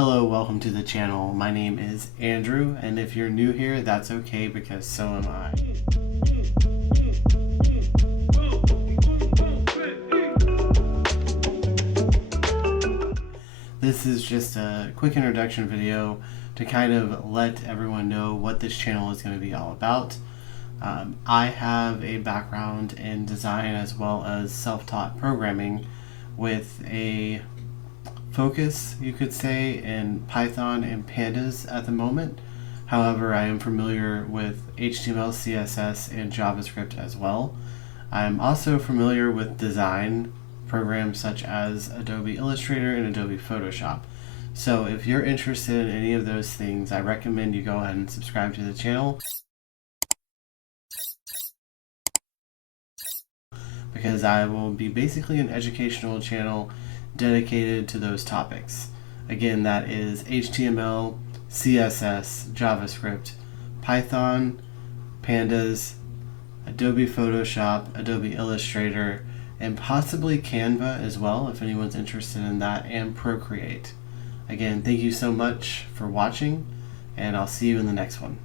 Hello, welcome to the channel. My name is Andrew, and if you're new here, that's okay because so am I. This is just a quick introduction video to kind of let everyone know what this channel is going to be all about. I have a background in design as well as self-taught programming with a focus, you could say, in Python and Pandas at the moment. However, I am familiar with HTML, CSS, and JavaScript as well. I'm also familiar with design programs such as Adobe Illustrator and Adobe Photoshop. So if you're interested in any of those things, I recommend you go ahead and subscribe to the channel, because I will be basically an educational channel dedicated to those topics. Again, that is HTML, CSS, JavaScript, Python, Pandas, Adobe Photoshop, Adobe Illustrator, and possibly Canva as well, if anyone's interested in that, and Procreate. Again, thank you so much for watching, and I'll see you in the next one.